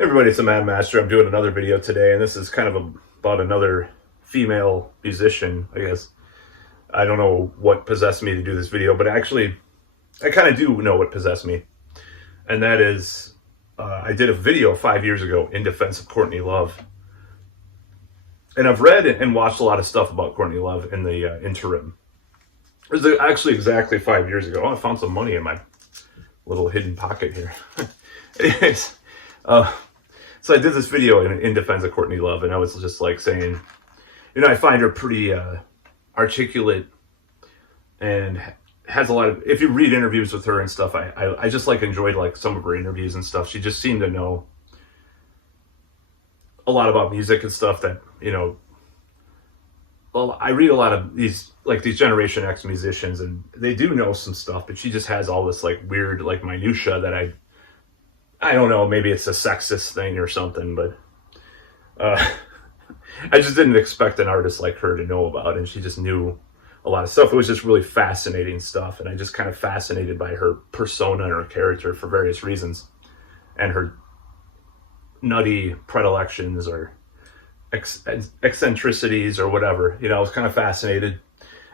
Everybody, it's a Mad Master. I'm doing another video today, and this is kind of about another female musician, I guess. I don't know what possessed me to do this video, but actually, I kind of do know what possessed me. And that is, I did a video 5 years ago in defense of Courtney Love. And I've read and watched a lot of stuff about Courtney Love in the interim. It was actually exactly 5 years ago. Oh, I found some money in my little hidden pocket here. Anyways, so I did this video in defense of Courtney Love, and I was just like saying, I find her pretty articulate and has a lot of, if you read interviews with her and stuff, I just enjoyed some of her interviews and stuff. She just seemed to know a lot about music and stuff that, well, I read a lot of these Generation X musicians, and they do know some stuff, but she just has all this weird minutia that I don't know, maybe it's a sexist thing or something, but I just didn't expect an artist like her to know about, and she just knew a lot of stuff. It was just really fascinating stuff, and I just kind of fascinated by her persona and her character for various reasons, and her nutty predilections or eccentricities or whatever. I was kind of fascinated,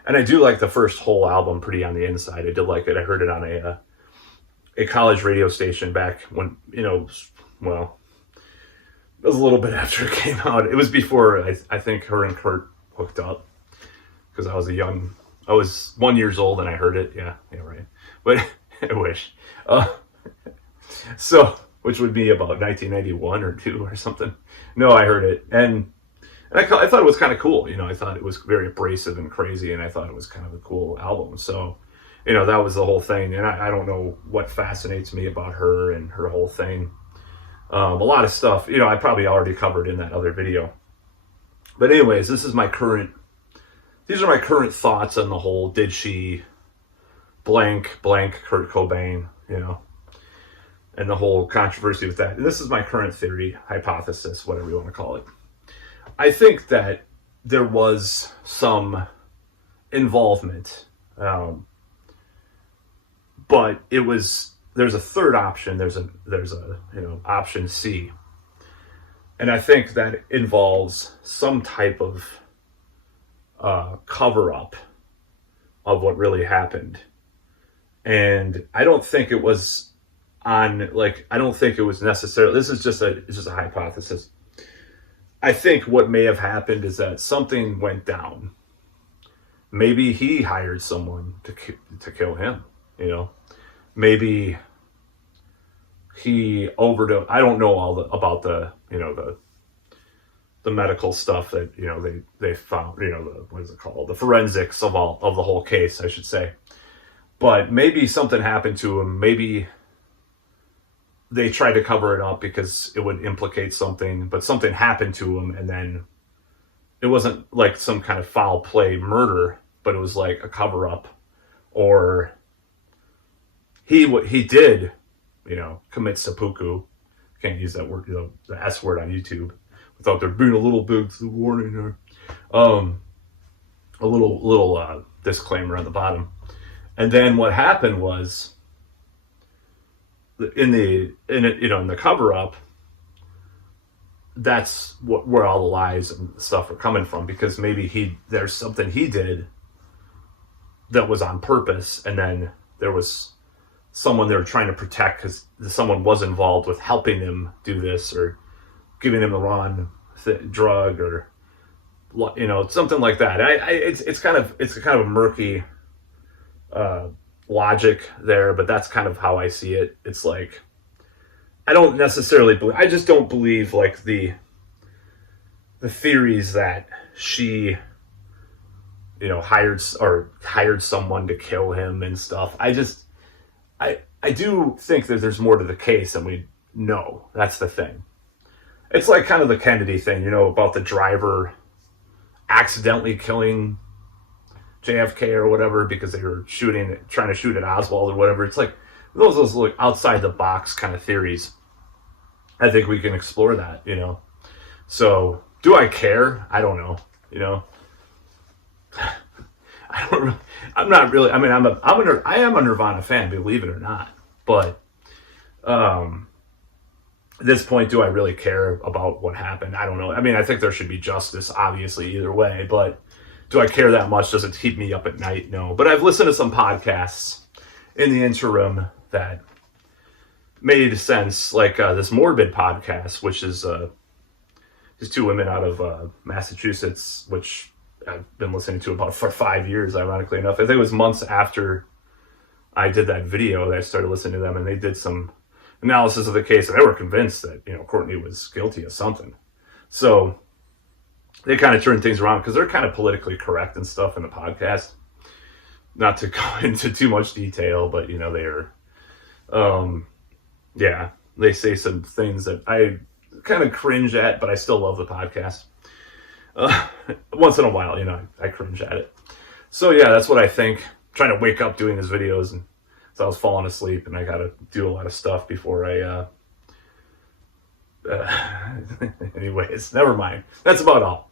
and I do like the first whole album pretty on the inside. I did like it. I heard it on a college radio station back when, well, it was a little bit after it came out. It was before I think her and Kurt hooked up, because I was 1 year old and I heard it. Yeah, right. But I wish. So, which would be about 1991 or 2 or something. No, I heard it. And I thought it was kind of cool. I thought it was very abrasive and crazy, and I thought it was kind of a cool album. So, that was the whole thing. And I don't know what fascinates me about her and her whole thing. A lot of stuff, I probably already covered in that other video. But anyways, these are my current thoughts on the whole, did she blank Kurt Cobain, and the whole controversy with that. And this is my current theory, hypothesis, whatever you want to call it. I think that there was some involvement, but there's a third option. There's a option C, and I think that involves some type of cover up of what really happened. And I don't think it was I don't think it was necessarily, this is just a hypothesis. I think what may have happened is that something went down. Maybe he hired someone to kill him, Maybe he overdosed. I don't know about the medical stuff that they found, what is it called, the forensics of the whole case, I should say. But maybe something happened to him. Maybe they tried to cover it up because it would implicate something, but something happened to him, and then it wasn't some kind of foul play murder, but it was a cover up, or he did, commit seppuku. Can't use that word, the S word on YouTube without there being a little bit of warning there. A little disclaimer on the bottom. And then what happened was, in the cover up, that's where all the lies and stuff are coming from, because maybe there's something he did that was on purpose, and then there was someone they were trying to protect because someone was involved with helping him do this, or giving him the wrong drug, or something like that. It's kind of a murky logic there, but that's kind of how I see it. It's I don't necessarily believe, I just don't believe the theories that she hired someone to kill him and stuff. I do think that there's more to the case than we know. That's the thing. It's kind of the Kennedy thing, about the driver accidentally killing JFK or whatever because they were trying to shoot at Oswald or whatever. It's those outside the box kind of theories. I think we can explore that, So, do I care? I don't know, I'm not really. I mean, I am a Nirvana fan, believe it or not. But at this point, do I really care about what happened? I don't know. I mean, I think there should be justice, obviously, either way, but do I care that much? Does it keep me up at night? No. But I've listened to some podcasts in the interim that made sense, like this Morbid podcast, which is these two women out of Massachusetts, which I've been listening to about for 5 years, ironically enough. I think it was months after I did that video that I started listening to them, and they did some analysis of the case, and they were convinced that, you know, Courtney was guilty of something. So they kind of turned things around because they're kind of politically correct and stuff in the podcast. Not to go into too much detail, but, you know, they're, yeah, they say some things that I kind of cringe at, but I still love the podcast. Once in a while, you know, I cringe at it. So yeah, that's what I think. I'm trying to wake up doing these videos, and so I was falling asleep, and I got to do a lot of stuff before I, anyways, never mind. That's about all.